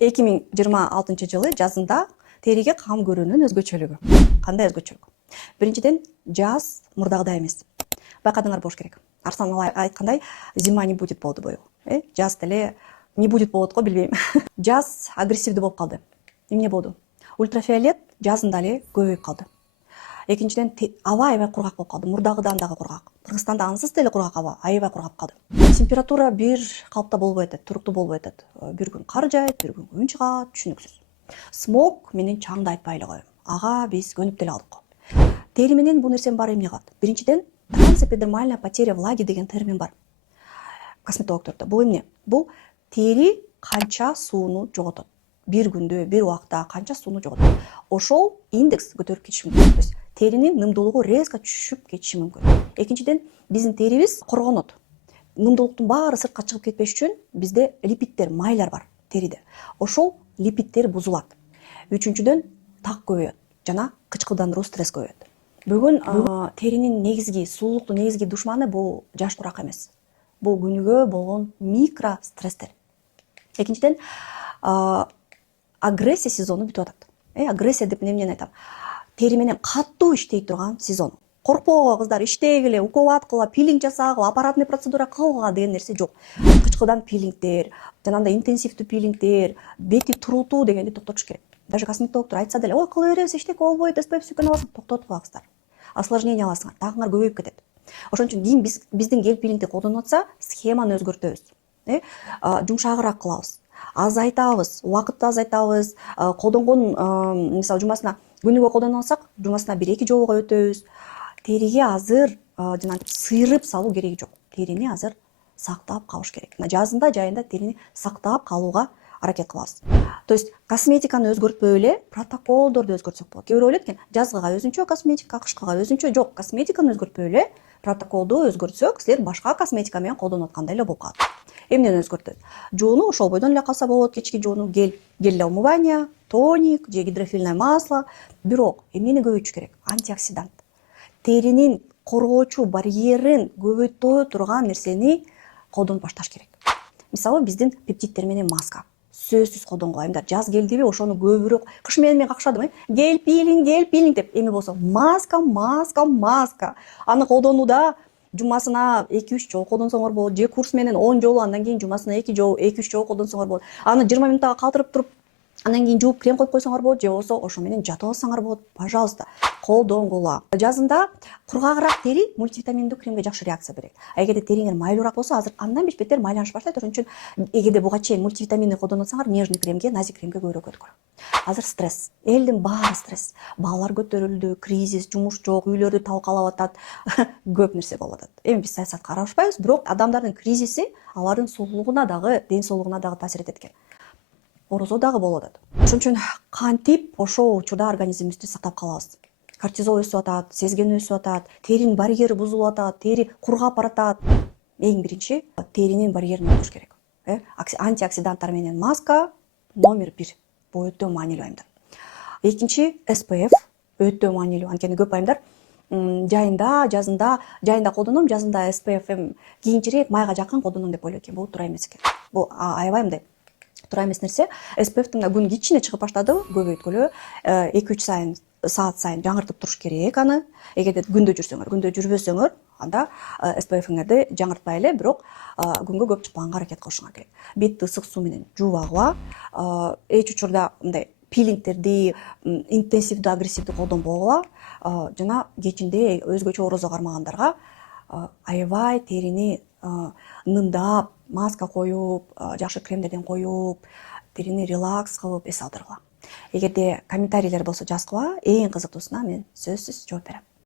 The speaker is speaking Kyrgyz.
2026 жылы жазында териге кам көрүүнүн өзгөчөлүгү. Кандай өзгөчөлүк? Биринчиден, жаз мурдагыдай эмес. Байкадыңар болуш керек. Арслан айткандай, зима не будет болду бою. Жаз деле не будет болот го, билбейм. Жаз агрессивдүү болуп калды. Эмне болду? Ультрафиолет жазында эле көбөйүп калды. Экинчиден, аба аябай кургак болуп калды. Мурдагыдан дагы кургак. Кыргызстанда ансыз деле кургак аба, аябай кургап калды. Температура бир калыпта болбой атат, туруктуу болбой атат. Бир күн кар жайт, бир күн күн чыгат, түшүнүксүз. Смог менен чаңды айтпай эле коеюн. Ага биз көнүп деле калдык. Тери менен бул нерсенин баары эмне кылат? Биринчиден, трансэпидермальная потеря влаги деген термин бар косметологдордо. Бул эмне? Бул тери канча сууну жоготот. Бир күндө, бир убакта канча сууну жоготот. Ошол индекс көтөрүп кетиши мүмкүн. То есть теринин нымдуулугу резко түшүп кетиши мүмкүн. Экинчиден, биздин терибиз коргонот. Нымдуулуктун баары сыртка чыгып кетпеш үчүн бизде липидтер, майлар бар териде. Ошол липидтер бузулат. Үчүнчүдөн, так көбөйөт жана кычкылдандыруу, стресс көбөйөт. Бүгүн теринин негизги, сулуулуктун негизги душманы бул жаш турак эмес. Бул күнүгө болгон микро стресстер. Экинчиден, агрессия сезону бүтүп атат. Агрессия деп эмнени айтам? Тери менен катуу иштей турган сезон. Коркпогула кыздар, иштегиле, укол аткыла, пилинг жасагыла, аппаратный процедура кылгыла деген нерсе жок. Кычкылдан пилингдер, жанагындай интенсивдүү пилингдер, бети турултуу дегенди токтотуш керек. Даже косметологдор айтса деле, ой кыла беребиз, эчтеке болбойт, SPF сүкөн аласың, токтотуп алыңыздар. Осложнение аласыңар, тагыңар көбөйүп кетет. Ошон үчүн кийин биздин гель пилингди колдонуп атса, схеманы өзгөртөбүз. Жумшагыраак кылабыз. Азайтабыз, убакытты азайтабыз. Колдонгон, мисалы жумасына күнүгө колдонуп алсак, жумасына 1-2 жолу өтөбүз. Териге азыр жанагы сыйрып салуу кереги жок. Терини азыр сактап калыш керек. Жазында, жайында терини сактап калууга аракет кылабыз. То есть косметиканы өзгөртпөй эле, протоколдорду өзгөртсөк болот. Кээ бирөө ойлойт экен, жазгыга өзүнчө косметика, кышкыга өзүнчө. Жок, косметиканы өзгөртпөй эле, протоколду өзгөртсөк, силер башка косметика менен колдонуп аткандай эле болуп калат. Эмнени өзгөртөт? Жууну ошол бойдон эле калса болот, кечки жууну, гель для умывания, тоник же гидрофильное масло. Бирок эмнени көбөйтүш керек? Антиоксидант. Теринин коргоочу барьерин көбөйтө турган нерсени колдонуп башташ керек. Мисалы, биздин пептидтер менен маска. Сөзсүз колдонгула. Эмдер жаз келдиби, ошону көбүрөөк. Кыш менен мен какшадым, гель пилинг деп. Эми болсо маска. Аны колдонууда жумасына 2-3 жолу колдонсоңор болот, же курс менен 10 жолу, андан кийин жумасына 2 жолу, 2-3 жолу колдонсоңор болот. Аны 20 минуттага калтырып туруп, андан кийин жууп крем коюп койсоңор болот, же болбосо ошо менен жатып алсаңар болот. Пожалуйста, колдонгула. Жазында кургагыраак тери мультивитаминдүү кремге жакшы реакция берет. Эгерде териңер майлуураак болсо, азыр андан бешпеттер майланыш баштайт. Ошон үчүн эгерде буга чейин мультивитаминди колдонуп атсаңар, нежный кремге, назик кремге көбүрөөк өткөрүң. Азыр стресс. Элдин баары стресс. Балалар көтөрүлдү, кризис, жумуш жок, үйлөрдү талкалап атат. Көп нерсе болуп атат. Эми биз саясатка аралашпайбыз, бирок адамдардын кризиси алардын сулуулугуна дагы, ден соолугуна дагы таасир этет экен. Орозо дагы болуп атат. Ошон үчүн кантип ошол учурда организмибизди сактап калабыз? Кортизол өсүп атат, сезген өсүп атат, теринин барьери бузулуп атат, тери кургап баратат. Эң биринчи теринин барьерин өтүш керек. Антиоксиданттар менен маска номер 1. Бул өтө маанилүү айымдар. Экинчи, SPF өтө маанилүү. Анткени көп айымдар жайында, жазында, жайында колдоном, жазында SPF кийинчерээк майга жакын колдоном деп ойлойт экен. Бул туура эмес экен. Бул аябай мындай туура эмес нерсе. SPF-тин күн кичине чыгып баштады, көбөйткөлө 2-3 саат сайын жаңыртып туруш керек аны. Эгерде күндө жүрбөсөңөр, анда SPF-иңерди жаңыртпай эле, бирок күнгө көп чыкпаганга аракет кылышыңар керек. Бетти ысык суу менен жуубагыла. Эч учурда мындай пилингтерди интенсивдүү, агрессивдүү колдонбогула. Жана кечинде өзгөчө орозо кармагандарга аябай терини нымдап, маска коюп, жакшы кремдерден коюп, терини релакс кылып эс алдыргыла. Эгерде комментарийлер болсо жазгыла, эң кызыктуусуна мен сөзсүз жооп берем.